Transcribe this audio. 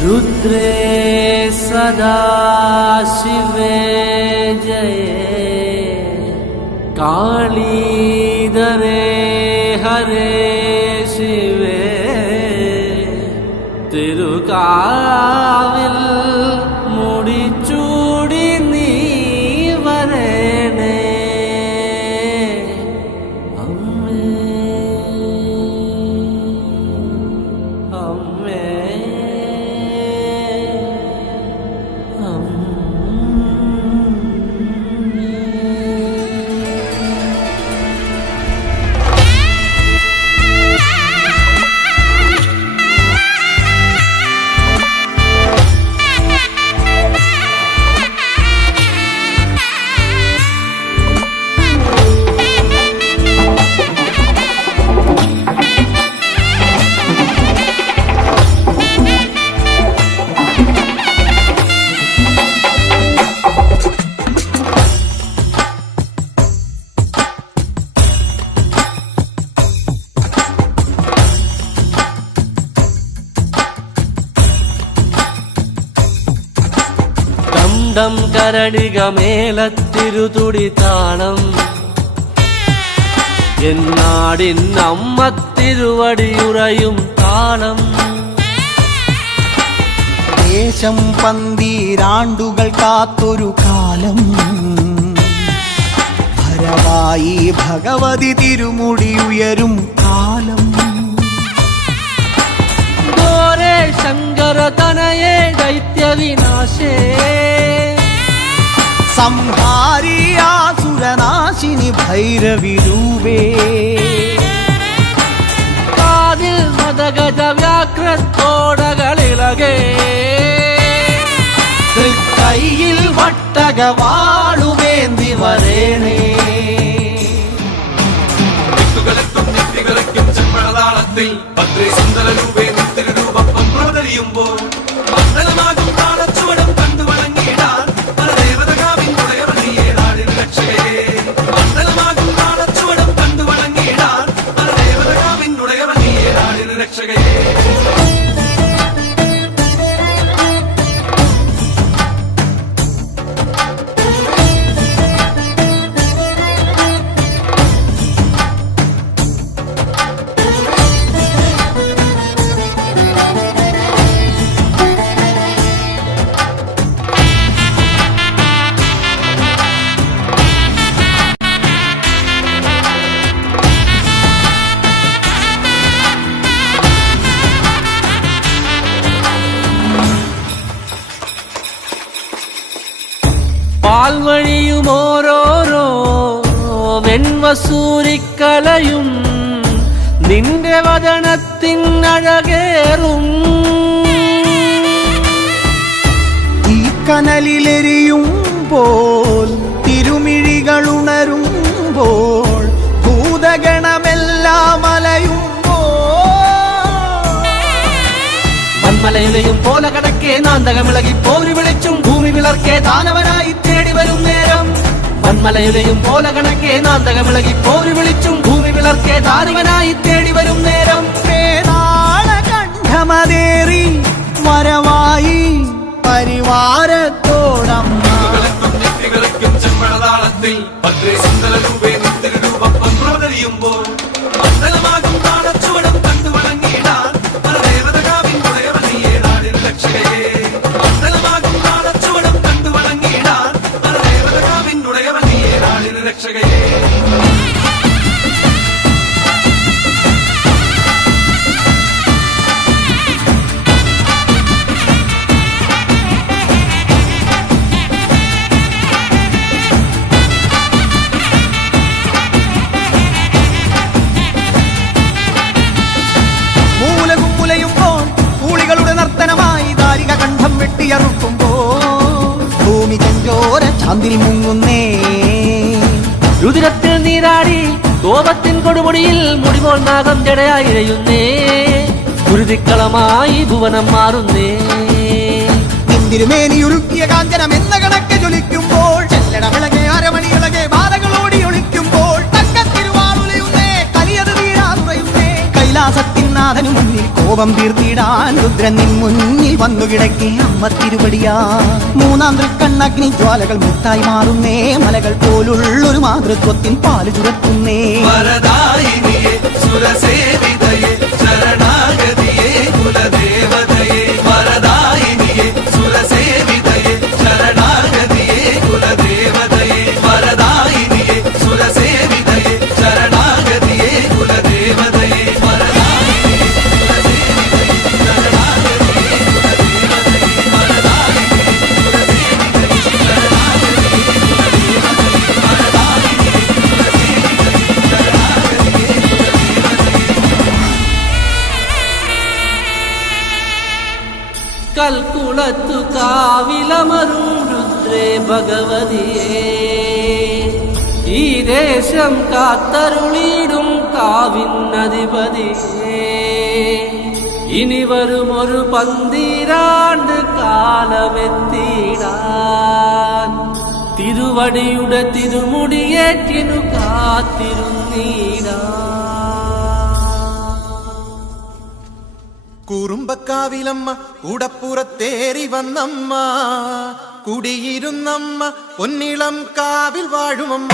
रुद्रे सदा शिवे जये कालीधरे हरे शिवे തിരുകാവിൽ മുടിച്ചൂടി നീ വരേണേ അമ്മേ അമ്മേ ം കരടികമേലത്തിരുതുടി താളം എന്നാടിൻ അമ്മ തിരുവടിയുറയും താളം ദേശം പന്തീരാണ്ടുകൾ കാത്തൊരു കാലം ഭരവായി ഭഗവതി തിരുമുടി ഉയരും കാലം ഗോരേ ശങ്കര തനയേ ദൈത്യവിനാശേ സംഹാരിയാസുരനാശിനി ഭൈരവിരൂപേ കാതിൽ മദഗജ വ്യാഘ്രത്തോടകളിളകേ കൈയിൽ വട്ടകവാളുവേന്തി വരേണേ ചെമ്പഴതാളത്തിൽ ഭദ്രേ സുന്ദര രൂപേ നിത്യരൂപം പ്രവതരിയുമ്പോൾ മണ്ഡലമാകും താളച്ചുവടം കണ്ടു വണങ്ങിയിടാൻ പരദേവതകാവിൻ ഉടയവനിയെ നാടിൻ രക്ഷകേ മണ്ഡലമാകും താളച്ചുവടം കണ്ടു വണങ്ങിയിടാൻ പരദേവതകാവിൻ ഉടയവനിയെ നാടിൻ രക്ഷകേ പാൽവഴിയും ഓരോരോ വെൺവസൂരിക്കലയും നിന്റെ വദനത്തിനഴകേറും ഈ കനലിലെരിയുമ്പോൾ തിരുമിഴികളുണരുമ്പോൾ ഭൂതഗണമെല്ലാം മലയുലയും പോലെ കടക്കേ നാന്തകമിളകി പോരി വിളിച്ചും ഭൂമി വിളർക്കേ ദാനവനായി തേടി വരും നേരം വന്മലയുലയും പോലെ കണക്കേ നാന്തകമിളകി പോരി വിളിച്ചും ഭൂമി വിളർക്കേ ദാനവനായി തേടി വരും നേരം കണ്ഠമതേറി വരവായി പരിവാരത്തോടമ്മ ചെമ്പഴതാളത്തിൽ ഭദ്രേ സുന്ദര രൂപേ നിത്യരൂപം പ്രവതരിയുമ്പോൾ മണ്ഡലമാകും താളച്ചുവടം കണ്ടു വണങ്ങിയിടാൻ പരദേവതകാവിൻ ഉടയവനിയെ നാടിൻ രക്ഷകേ മണ്ഡലമാകും താളച്ചുവടം കണ്ടു വണങ്ങിയിടാൻ പരദേവതകാവിൻ ഉടയവനിയെ നാടിൻ രക്ഷകേ ഭൂമി ചെഞ്ചോര ചാന്തിൽ മുങ്ങുന്നേ രുതിരത്തിൽ നീരാടി കോപത്തിൻ കൊടുമുടിയിൽ മുടിപോൽ നാഗം ജടയായി ഇഴയുന്നേ കുരുതിക്കളമായി ഭുവനം മാറുന്നേ തിരുമേനിയുരുക്കിയ കാഞ്ചനം എന്ന കണക്ക് ജ്വലിക്കുമ്പോൾ ചെല്ലടമിളകെ അരമണിയിളകെ ബാധകളോടി ഒളിക്കുമ്പോൾ തക്കത്തിരുവാളുലയുന്നേ കലിയത് തീരാതുറയുന്നേ കൈലാസത്തിൻ നാഥനു മുന്നിൽ കോപം തീർത്തിടാൻ രുദ്രൻ നിൻ മുന്നിൽ വന്നു കിടക്കേ അമ്മ തിരുവടിയാ മൂന്നാം തൃക്കണ്ണഗ്നി ജ്വാലകൾ മുത്തായി മാറുന്നേ മലകൾ പോലുള്ളൊരു മാതൃത്വത്തിൻ പാല് ചുരത്തുന്നേ വരദായിനിയേ സുരസേവിതയേ ശരണാഗതിയേ കുലദേവതയേ വരദായിനിയേ സുരസേവിതയേ ശരണാഗതിയേ കുലദേവതയേ വരദായിനിയേ സുരസേവിതയേ ശരണാഗതിയേ കുലദേവതയേ വരദായിനിയേ സുരസേവിതയേ ശരണാഗതിയേ കുലദേവതയേ വരദായിനിയേ സുരസേവിതയേ ശരണാഗതിയേ കുലദേവതയേ വരദായിനിയേ കൽക്കുളത്തു കാവിലമരും രുദ്രേ ഭഗവതിയേ ഈ ദേശം കാത്തരുളിയിടും കാവിനധിപതിയേ ഇനി വരും ഒരു പന്തിരാണ്ട് കാലമെത്തിടാൻ തിരുവടിയുടെ തിരുമുടിയേറ്റിനു കാത്തിരുന്നീടാൻ കുറുമ്പക്കാവിലമ്മ കൂടപ്പുറത്തേറി വന്നമ്മ കുടിയിരുന്നമ്മ പൊന്നിളം കാവിൽ വാഴുമമ്മ